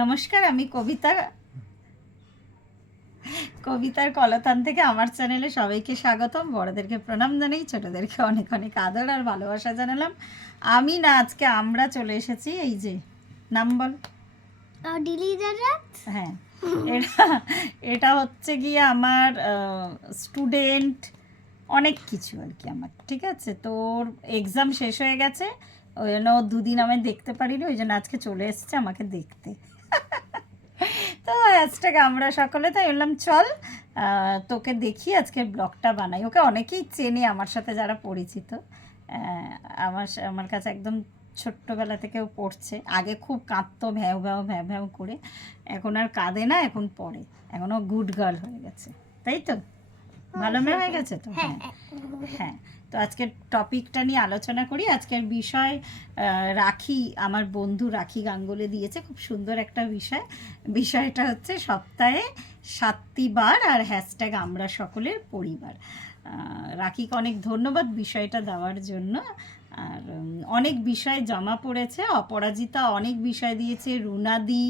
নমস্কার, আমি কবিতার কলতান থেকে আমার চ্যানেলে সবাইকে স্বাগতম। বড়দেরকে প্রণাম জানাই, ছোটদেরকে অনেক অনেক আদর আর ভালোবাসা জানালাম। আমি না আজকে আমরা চলে এসেছি, এই যে নাম বল। হ্যাঁ, এটা এটা হচ্ছে গিয়ে আমার স্টুডেন্ট, অনেক কিছু আর কি আমার, ঠিক আছে। তোর এক্সাম শেষ হয়ে গেছে, ওই জন্য দুদিন আমি দেখতে পারিনি, ওই জন্য আজকে চলে এসছে আমাকে দেখতে। তো হ্যাশট্যাগ আমরা সকলে, তাই বললাম চল তোকে দেখি, আজকের ব্লগটা বানাই। ওকে অনেকেই চেনে, আমার সাথে যারা পরিচিত, আমার কাছে একদম ছোট্টবেলা থেকেও পড়ছে। আগে খুব কাঁদতো ভ্যাও ভ্যাও ভ্যাও ভ্যাও করে, এখন আর কাঁদে না, এখন পড়ে, এখনও গুড গার্ল হয়ে গেছে, তাই তো? ভালো মেয়ে হয়ে গেছে তো। হ্যাঁ হ্যাঁ, তো আজকের টপিকটা নিয়ে আলোচনা করি। আজকের বিষয় রাখি, আমার বন্ধু রাখি গাঙ্গুলি দিয়েছে, খুব সুন্দর একটা বিষয়। বিষয়টা হচ্ছে সপ্তাহে 7টি বার আর হ্যাশট্যাগ আমরা সকলের পরিবার। রাখিকে অনেক ধন্যবাদ বিষয়টা দেওয়ার জন্য। আর অনেক বিষয় জমা পড়েছে, অপরাজিতা অনেক বিষয় দিয়েছে, রুনাদি,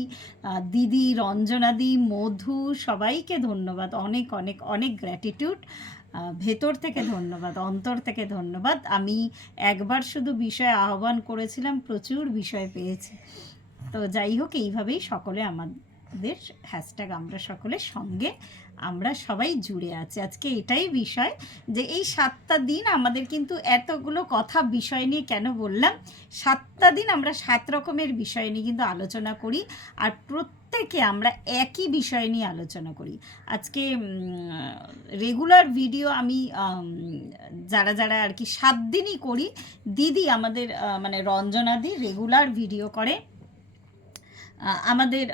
দিদি, রঞ্জনাদি, মধু, সবাইকে ধন্যবাদ, অনেক অনেক অনেক গ্র্যাটিটিউড, ভেতর থেকে ধন্যবাদ, অন্তর থেকে ধন্যবাদ। আমি একবার শুধু বিষয় আহ্বান করেছিলাম, প্রচুর বিষয় পেয়েছি। তো যাই হোক, এইভাবেই সকলে আমাদের হ্যাশট্যাগ আমরা সকলের সঙ্গে আমরা সবাই জুড়ে আছি। আজকে এটাই বিষয় যে এই 7টা দিন আমাদের কিন্তু এতগুলো কথা বিষয় নিয়ে কেন বললাম, 7টা দিন আমরা 7 রকমের বিষয় নিয়ে কিন্তু আলোচনা করি, আর প্রত্যেকে আমরা একই বিষয় নিয়ে আলোচনা করি। আজকে রেগুলার ভিডিও আমি যারা যারা আর কি 7 দিনই করি, দিদি আমাদের মানে রঞ্জনাদি রেগুলার ভিডিও করে, আমাদের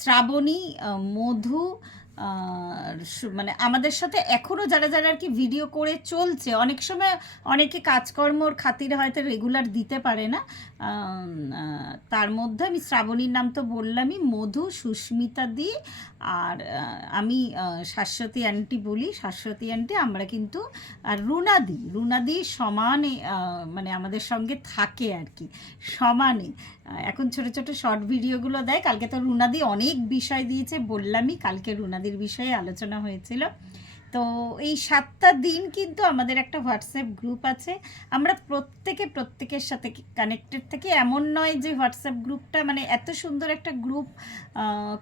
শ্রাবণী, মধু, মানে আমাদের সাথে এখনও যারা যারা আর কি ভিডিও করে চলছে, অনেক সময় অনেকে কাজকর্মর খাতিরে হয়তো রেগুলার দিতে পারে না, তার মধ্যে আমি শ্রাবণীর নাম তো বললামই, মধু, সুস্মিতা দি, আর আমি শাশ্বতী আন্টি বলি, শাশ্বতী আন্টি, আমরা কিন্তু, আর রুনাদি সমানে মানে আমাদের সঙ্গে থাকে আর কি, সমানে। এখন ছোট ছোট শর্ট ভিডিওগুলো দেয়। কালকে তো রুনাদি অনেক বিষয় দিয়েছে, বললামই, কালকে রুনাদির বিষয়ে আলোচনা হয়েছিল। তো এই 7টা দিন কিন্তু আমাদের একটা হোয়াটসঅ্যাপ গ্রুপ আছে, আমরা প্রত্যেকের সাথে কানেক্টেড থাকি। এমন নয় যে হোয়াটসঅ্যাপ গ্রুপটা মানে এত সুন্দর একটা গ্রুপ,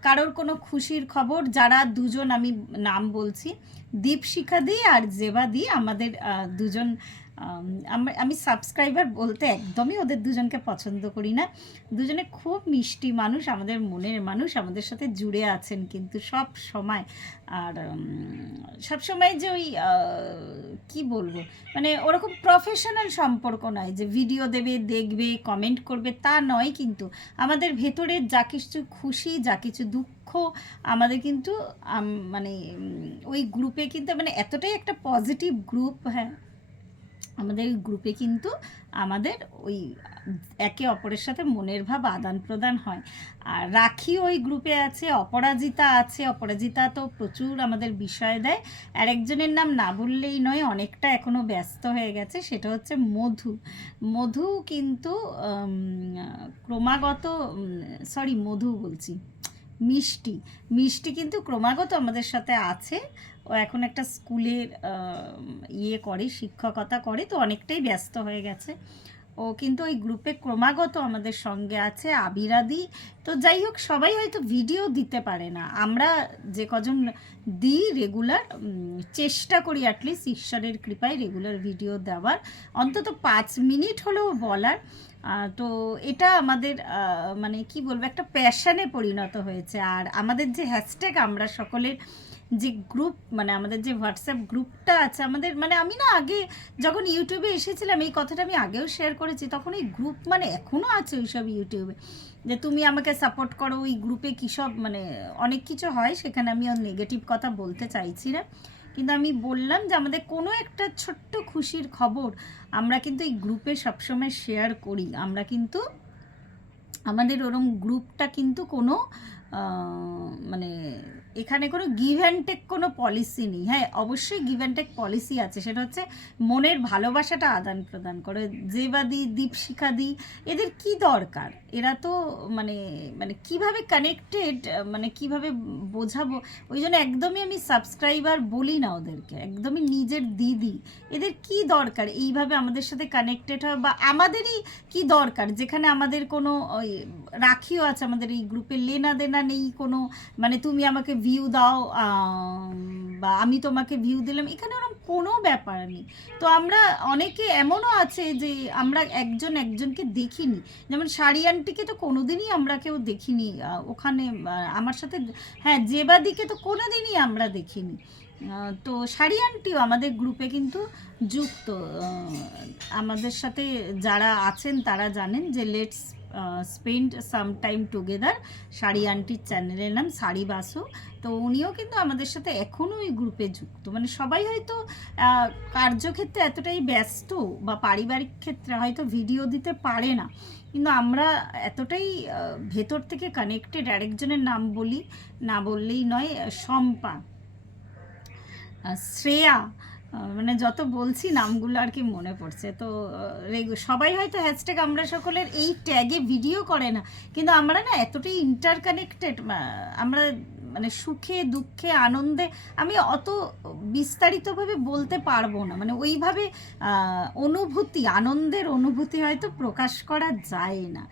কারোর কোনো খুশির খবর, যারা দুজন, আমি নাম বলছি, দীপশিখা দি আর জেবা দি, আমাদের দুজন, আমি সাবস্ক্রাইবার বলতে একদমই ওদের দুজনকে পছন্দ করি না। দুজনে খুব মিষ্টি মানুষ, আমাদের মনের মানুষ, আমাদের সাথে জুড়ে আছেন কিন্তু সব সময়। আর সব সময় যে ওই কি বলবো, মানে ওরকম প্রফেশনাল সম্পর্ক নয় যে ভিডিও দেবে, দেখবে, কমেন্ট করবে, তা নয়। কিন্তু আমাদের ভেতরের যা কিছু খুশি, যা কিছু দুঃখ, আমাদের কিন্তু মানে ওই গ্রুপে কিন্তু মানে এতটাই একটা পজিটিভ গ্রুপ। হ্যাঁ, আমাদের গ্রুপে কিন্তু আমাদের ওই একে অপরের সাথে মনের ভাব আদান প্রদান হয়। আর রাখি ওই গ্রুপে আছে, অপরাজিতা আছে, অপরাজিতা তো প্রচুর আমাদের বিষয় দেয়। আর একজনের নাম না বললেই নয়, অনেকটা এখনও ব্যস্ত হয়ে গেছে, সেটা হচ্ছে মধু কিন্তু ক্রমাগত, মধু বলছি, মিষ্টি কিন্তু ক্রমাগত আমাদের সাথে আছে। ও এখন একটা স্কুলের ইয়ে করে, শিক্ষকতা করে, তো অনেকটাই ব্যস্ত হয়ে গেছে। ও কিন্তু ওই গ্রুপে ক্রমাগত আমাদের সঙ্গে আছে, আবিরাদি। তো যাই হোক, সবাই হয়তো ভিডিও দিতে পারে না, আমরা যে কজন দিই রেগুলার, চেষ্টা করি অ্যাটলিস্ট ঈশ্বরের কৃপায় রেগুলার ভিডিও দেওয়ার, অন্তত 5 মিনিট হলেও বলার। তো এটা আমাদের মানে কি বলবো, একটা প্যাশনে পরিণত হয়েছে। আর আমাদের যে হ্যাশট্যাগ আমরা সকলের যে গ্রুপ, মানে আমাদের যে হোয়াটসঅ্যাপ গ্রুপটা আছে আমাদের, মানে আমি না আগে যখন ইউটিউবে এসেছিলাম, এই কথাটা আমি আগেও শেয়ার করেছি, তখন এই গ্রুপ মানে এখনও আছে ওই সব ইউটিউবে, যে তুমি আমাকে সাপোর্ট করো, ওই গ্রুপে কী সব মানে অনেক কিছু হয়, সেখানে আমি নেগেটিভ কথা বলতে চাইছি না। কিন্তু আমি বললাম যে আমাদের কোনো একটা ছোট্ট খুশির খবর আমরা কিন্তু এই গ্রুপে সবসময় শেয়ার করি। আমরা কিন্তু আমাদের ওরম গ্রুপটা কিন্তু কোনো মানে এখানে কোনো গিভ অ্যান্ড টেক কোনো পলিসি নেই। হ্যাঁ, অবশ্যই গিভ অ্যান্ড টেক পলিসি আছে, সেটা হচ্ছে মনের ভালোবাসাটা আদান প্রদান করে। জেবাদি, দীপশিখাদি, এদের কি দরকার? এরা তো মানে মানে কীভাবে কানেক্টেড, মানে কিভাবে বোঝাবো, ওই জন্য একদমই আমি সাবস্ক্রাইবার বলি না ওদেরকে, একদমই নিজের দিদি। এদের কি দরকার এইভাবে আমাদের সাথে কানেক্টেড হয়, বা আমাদেরই কি দরকার যেখানে আমাদের কোনো ওই রাখিও আছে, আমাদের এই গ্রুপে লেনা দেনা নেই কোনো, মানে তুমি আমাকে ভিউ দাও বা আমি তোমাকে ভিউ দিলাম, এখানে ওরকম কোনো ব্যাপার নেই। তো আমরা অনেকে এমনও আছে যে আমরা একজন একজনকে দেখিনি, যেমন শাড়ি আন্টিকে তো কোনোদিনই আমরা কেউ দেখিনি ওখানে আমার সাথে, হ্যাঁ জেবাদিকে তো কোনোদিনই আমরা দেখিনি। তো শাড়ি আন্টিও আমাদের গ্রুপে কিন্তু যুক্ত। আমাদের সাথে যারা আছেন তারা জানেন যে let's spend some time together, sari আন্টির চ্যানেলের নাম শাড়ি বাসু। তো উনিও কিন্তু আমাদের সাথে এখনও ওই গ্রুপে যুক্ত। মানে সবাই হয়তো কার্যক্ষেত্রে এতটাই ব্যস্ত বা পারিবারিক ক্ষেত্রে হয়তো ভিডিও দিতে পারে না, কিন্তু আমরা এতটাই ভেতর থেকে কানেক্টেড। আরেকজনের নাম বলি, না বললেই নয়, শম্পা, শ্রেয়া, মানে যত বলছি নামগুলো আর কি মনে পড়ছে। তো সবাই হয়তো হ্যাশট্যাগ আমরা সকলের এই ট্যাগে ভিডিও করে না, কিন্তু আমরা না এতটাই ইন্টারকানেক্টেড, আমরা মানে সুখে দুঃখে আনন্দে আমি অত বিস্তারিতভাবে বলতে পারবো না, মানে ওইভাবে অনুভূতি, আনন্দের অনুভূতি হয়তো প্রকাশ করা যায় না।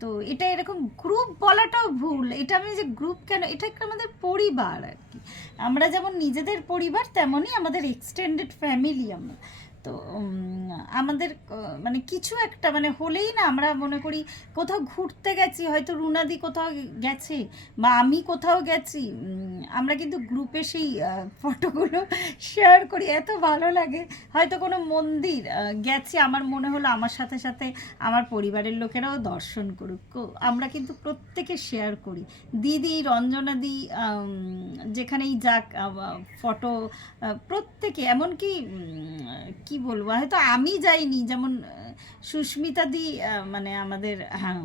তো এটা এরকম গ্রুপ বলাটাও ভুল, এটা আমি যে গ্রুপ কেন, এটা একটা আমাদের পরিবার আর কি। আমরা যেমন নিজেদের পরিবার তেমনই আমাদের এক্সটেন্ডেড ফ্যামিলি আমরা। তো আমাদের মানে কিছু একটা মানে হলেই না আমরা মনে করি, কোথাও ঘুরতে গেছি, হয়তো রুনাদি কোথাও গেছে বা আমি কোথাও গেছি, আমরা কিন্তু গ্রুপে সেই ফটোগুলো শেয়ার করি, এত ভালো লাগে। হয়তো কোনো মন্দির গেছি, আমার মনে হলো আমার সাথে সাথে আমার পরিবারের লোকেরাও দর্শন করুক, আমরা কিন্তু প্রত্যেকে শেয়ার করি। দিদি, রঞ্জনাদি, যেখানেই যাক ফটো প্রত্যেকে, এমনকি কি বলবো, হয়তো আমি যাইনি, যেমন সুস্মিতা দি, মানে আমাদের, হ্যাঁ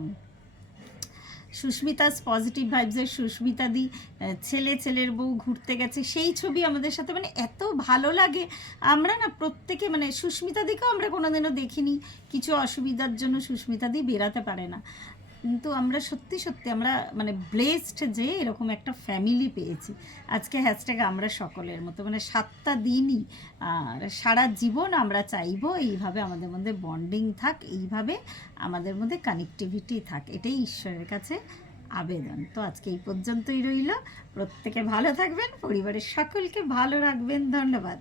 সুস্মিতাস পজিটিভ ভাইবসের সুস্মিতা দি ছেলের বউ ঘুরতে গেছে, সেই ছবি আমাদের সাথে, মানে এত ভালো লাগে। আমরা না প্রত্যেকে, মানে সুস্মিতা দিকেও আমরা কোনোদিনও দেখিনি, কিছু অসুবিধার জন্য সুস্মিতা দি বেরাতে পারে না, কিন্তু আমরা সত্যি সত্যি আমরা মানে ব্লেসড যে এরকম একটা ফ্যামিলি পেয়েছি। আজকে হ্যাশট্যাগ আমরা সকলের মতো, মানে 7টা দিনই আর সারা জীবন আমরা চাইবো এইভাবে আমাদের মধ্যে বন্ডিং থাক, এইভাবে আমাদের মধ্যে কানেক্টিভিটি থাক, এটাই ঈশ্বরের কাছে আবেদন। তো আজকে এই পর্যন্তই রইল। প্রত্যেকে ভালো থাকবেন, পরিবারের সকলকে ভালো রাখবেন। ধন্যবাদ।